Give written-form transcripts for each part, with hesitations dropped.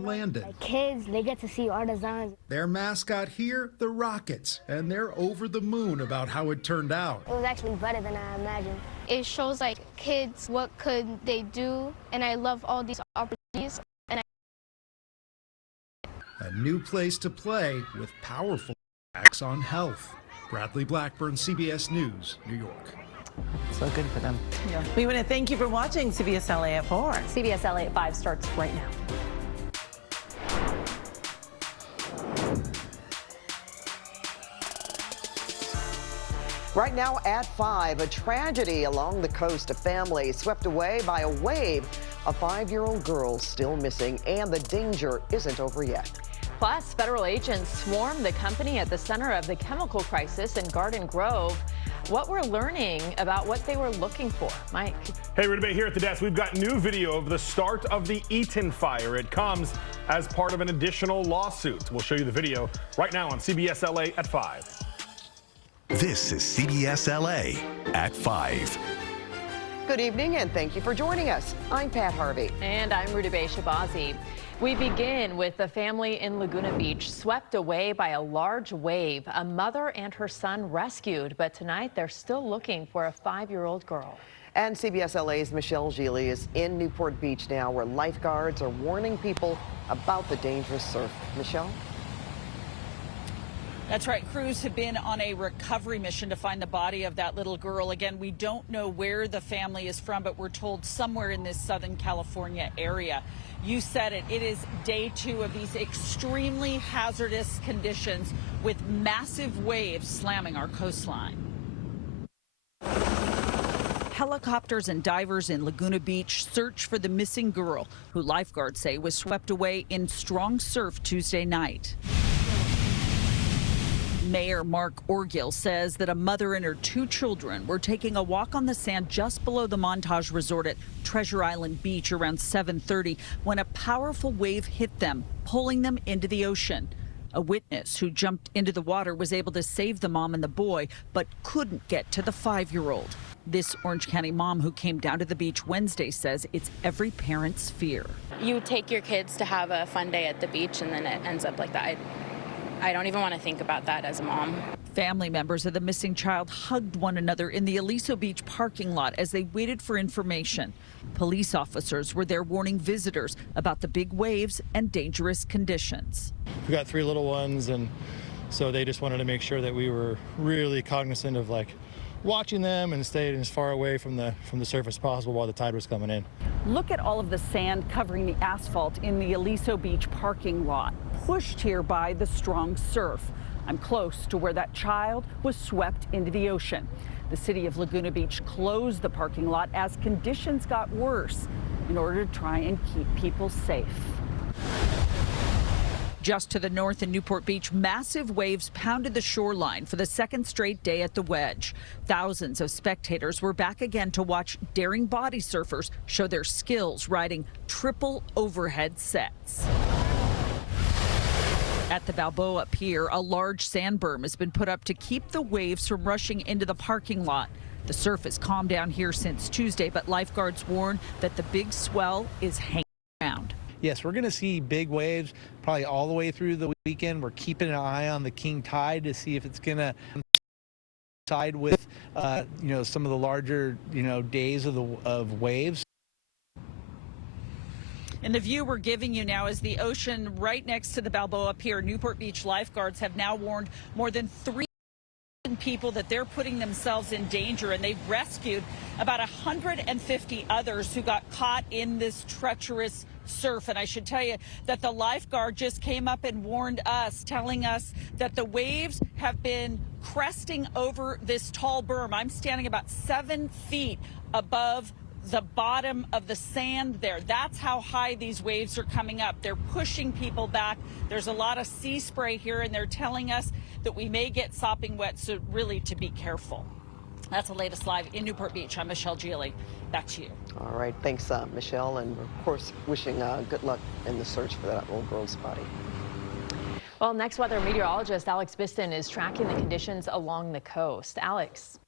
landed. Like kids, they get to see our designs. Their mascot here, the Rockets, and they're over the moon about how it turned out. It was actually better than I imagined. It shows like kids what could they do, and I love all these opportunities. A new place to play with powerful impacts on health. Bradley Blackburn, CBS News, New York. So good for them. Yeah. We want to thank you for watching CBS LA at 4. CBS LA at 5 starts right now. Right now at 5, a tragedy along the coast. A family swept away by a wave. A 5-year-old girl still missing, and the danger isn't over yet. Plus, federal agents swarmed the company at the center of the chemical crisis in Garden Grove. What we're learning about what they were looking for. Mike. Hey, Rudy here at the desk. We've got new video of the start of the Eaton fire. It comes as part of an additional lawsuit. We'll show you the video right now on CBS LA at 5. This is CBS LA at 5. Good evening, and thank you for joining us. I'm Pat Harvey. And I'm Rudy Shabazi. We begin with a family in Laguna Beach swept away by a large wave. A mother and her son rescued, but tonight they're still looking for a 5-year-old girl. And CBS LA's Michelle Gili is in Newport Beach now, where lifeguards are warning people about the dangerous surf. Michelle? That's right. Crews have been on a recovery mission to find the body of that little girl. Again, we don't know where the family is from, but we're told somewhere in this Southern California area. You said it. It is day 2 of these extremely hazardous conditions with massive waves slamming our coastline. Helicopters and divers in Laguna Beach search for the missing girl, who lifeguards say was swept away in strong surf Tuesday night. Mayor Mark Orgill says that a mother and her 2 children were taking a walk on the sand just below the Montage Resort at Treasure Island Beach around 7:30 when a powerful wave hit them, pulling them into the ocean. A witness who jumped into the water was able to save the mom and the boy, but couldn't get to the 5-year-old. This Orange County mom who came down to the beach Wednesday says it's every parent's fear. You take your kids to have a fun day at the beach, and then it ends up like that. I don't even want to think about that as a mom. Family members of the missing child hugged one another in the Aliso Beach parking lot as they waited for information. Police officers were there warning visitors about the big waves and dangerous conditions. We got 3 little ones, and so they just wanted to make sure that we were really cognizant of watching them and stayed as far away from the surface as possible while the tide was coming in. Look at all of the sand covering the asphalt in the Aliso Beach parking lot, pushed here by the strong surf. I'm close to where that child was swept into the ocean. The city of Laguna Beach closed the parking lot as conditions got worse in order to try and keep people safe. Just to the north in Newport Beach, massive waves pounded the shoreline for the 2nd straight day at the Wedge. Thousands of spectators were back again to watch daring body surfers show their skills riding triple overhead sets. At the Balboa Pier, a large sand berm has been put up to keep the waves from rushing into the parking lot. The surf has calmed down here since Tuesday, but lifeguards warn that the big swell is hanging around. Yes, we're going to see big waves probably all the way through the weekend. We're keeping an eye on the king tide to see if it's going to side with, some of the larger, days of waves. And the view we're giving you now is the ocean right next to the Balboa Pier. Newport Beach lifeguards have now warned more than 3,000 people that they're putting themselves in danger, and they've rescued about 150 others who got caught in this treacherous surf. And I should tell you that the lifeguard just came up and warned us, telling us that the waves have been cresting over this tall berm. I'm standing about 7 feet above the bottom of the sand there. That's how high these waves are coming up. They're pushing people back. There's a lot of sea spray here, and they're telling us that we may get sopping wet, so really to be careful. That's the latest live in Newport Beach. I'm Michelle Gili. Back to you. All right. Thanks, Michelle. And, of course, wishing good luck in the search for that little girl's body. Well, next weather meteorologist Alex Biston is tracking the conditions along the coast. Alex.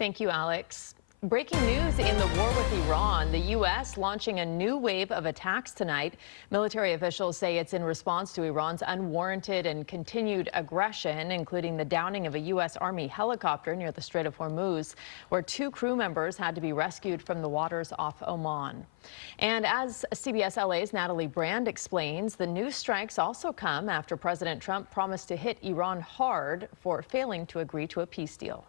Thank you, Alex. Breaking news in the war with Iran. The U.S. launching a new wave of attacks tonight. Military officials say it's in response to Iran's unwarranted and continued aggression, including the downing of a U.S. Army helicopter near the Strait of Hormuz, where 2 crew members had to be rescued from the waters off Oman. And as CBS LA's Natalie Brand explains, the new strikes also come after President Trump promised to hit Iran hard for failing to agree to a peace deal.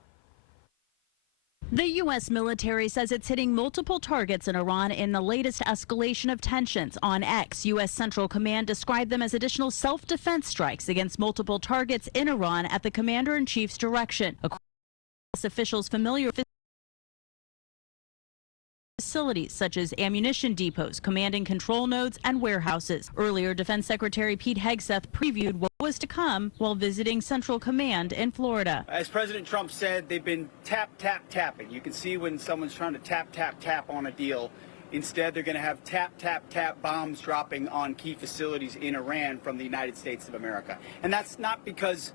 The U.S. military says it's hitting multiple targets in Iran in the latest escalation of tensions. On X, U.S. Central Command described them as additional self-defense strikes against multiple targets in Iran at the commander-in-chief's direction. Officials familiar with facilities such as ammunition depots, command and control nodes, and warehouses. Earlier, Defense Secretary Pete Hegseth previewed what was to come while visiting Central Command in Florida. As President Trump said, they've been tapping. You can see when someone's trying to tap on a deal. Instead, they're going to have tap bombs dropping on key facilities in Iran from the United States of America. And that's not because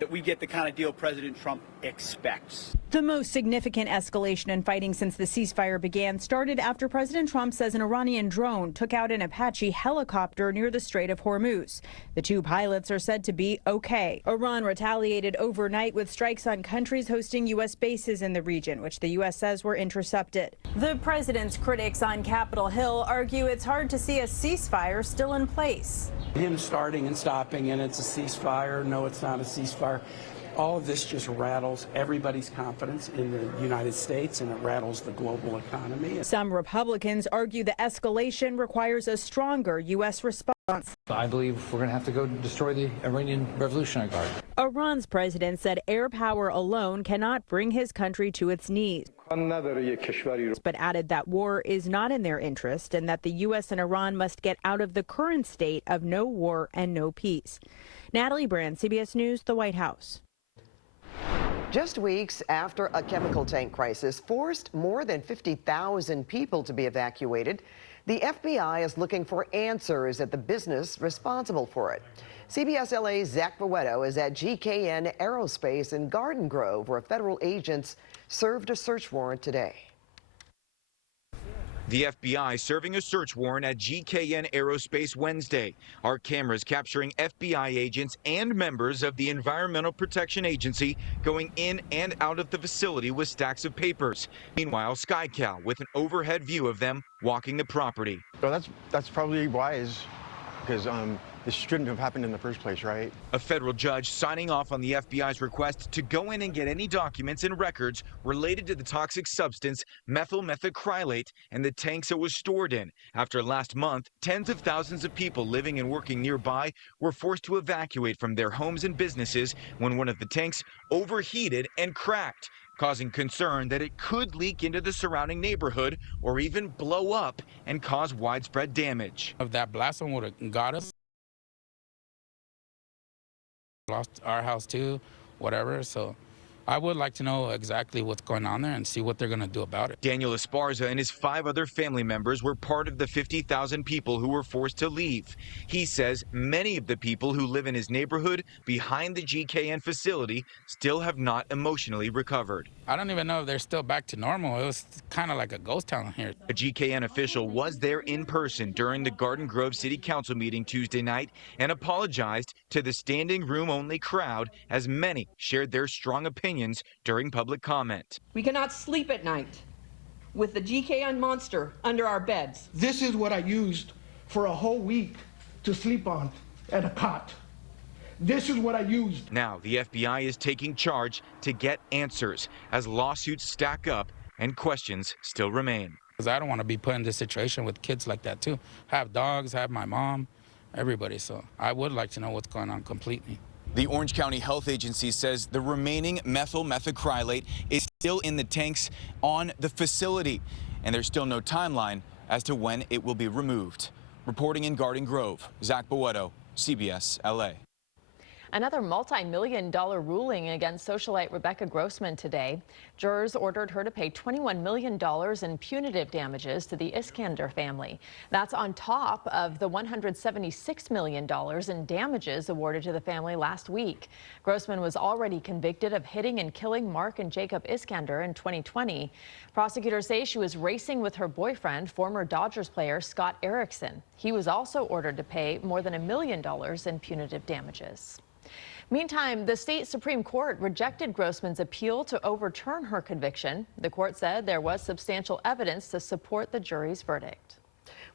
that we get the kind of deal President Trump expects. The most significant escalation in fighting since the ceasefire began started after President Trump says an Iranian drone took out an Apache helicopter near the Strait of Hormuz. The 2 pilots are said to be okay. Iran retaliated overnight with strikes on countries hosting U.S. bases in the region, which the U.S. says were intercepted. The president's critics on Capitol Hill argue it's hard to see a ceasefire still in place. Him starting and stopping, and it's a ceasefire. No, it's not a ceasefire. All of this just rattles everybody's confidence in the United States, and it rattles the global economy. Some Republicans argue the escalation requires a stronger U.S. response. I believe we're going to have to go destroy the Iranian Revolutionary Guard. Iran's president said air power alone cannot bring his country to its knees, but added that war is not in their interest and that the U.S. and Iran must get out of the current state of no war and no peace. Natalie Brand, CBS News, the White House. Just weeks after a chemical tank crisis forced more than 50,000 people to be evacuated, the FBI is looking for answers at the business responsible for it. CBS LA's Zach Boetto is at GKN Aerospace in Garden Grove, where federal agents served a search warrant today. The FBI serving a search warrant at GKN Aerospace Wednesday. Our cameras capturing FBI agents and members of the Environmental Protection Agency going in and out of the facility with stacks of papers. Meanwhile, SkyCal with an overhead view of them walking the property. So that's probably wise, because this shouldn't have happened in the first place, right? A federal judge signing off on the FBI's request to go in and get any documents and records related to the toxic substance methyl methacrylate and the tanks it was stored in. After last month, tens of thousands of people living and working nearby were forced to evacuate from their homes and businesses when one of the tanks overheated and cracked, causing concern that it could leak into the surrounding neighborhood or even blow up and cause widespread damage. If that blast one would have got us, lost our house too, whatever. So I would like to know exactly what's going on there and see what they're going to do about it. Daniel Esparza and his 5 other family members were part of the 50,000 people who were forced to leave. He says many of the people who live in his neighborhood behind the GKN facility still have not emotionally recovered. I don't even know if they're still back to normal. It was kind of like a ghost town here. A GKN official was there in person during the Garden Grove City Council meeting Tuesday night and apologized to the standing room only crowd as many shared their strong opinions during public comment. We cannot sleep at night with the GKN monster under our beds. This is what I used for a whole week to sleep on at a cot. This is what I used. Now the FBI is taking charge to get answers as lawsuits stack up and questions still remain. Because I don't want to be put in this situation with kids like that too. I have dogs, I have my mom, everybody. So I would like to know what's going on completely. The Orange County Health Agency says the remaining methyl methacrylate is still in the tanks on the facility, and there's still no timeline as to when it will be removed. Reporting in Garden Grove, Zach Boetto, CBS LA. Another multi-million-dollar ruling against socialite Rebecca Grossman today. Jurors ordered her to pay $21 million in punitive damages to the Iskander family. That's on top of the $176 million in damages awarded to the family last week. Grossman was already convicted of hitting and killing Mark and Jacob Iskander in 2020. Prosecutors say she was racing with her boyfriend, former Dodgers player Scott Erickson. He was also ordered to pay more than $1 million in punitive damages. Meantime, the state Supreme Court rejected Grossman's appeal to overturn her conviction. The court said there was substantial evidence to support the jury's verdict.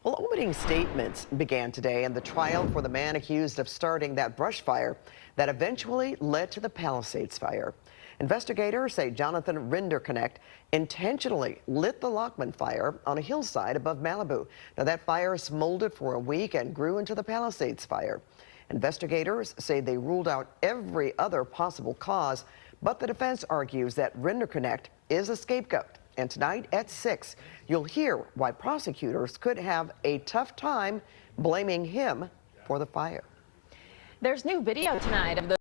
Well, opening statements began today in the trial for the man accused of starting that brush fire that eventually led to the Palisades fire. Investigators say Jonathan Rinderknecht intentionally lit the Lockman fire on a hillside above Malibu. Now, that fire smoldered for a week and grew into the Palisades fire. Investigators say they ruled out every other possible cause, but the defense argues that Rinderknecht is a scapegoat. And tonight at 6, you'll hear why prosecutors could have a tough time blaming him for the fire. There's new video tonight of the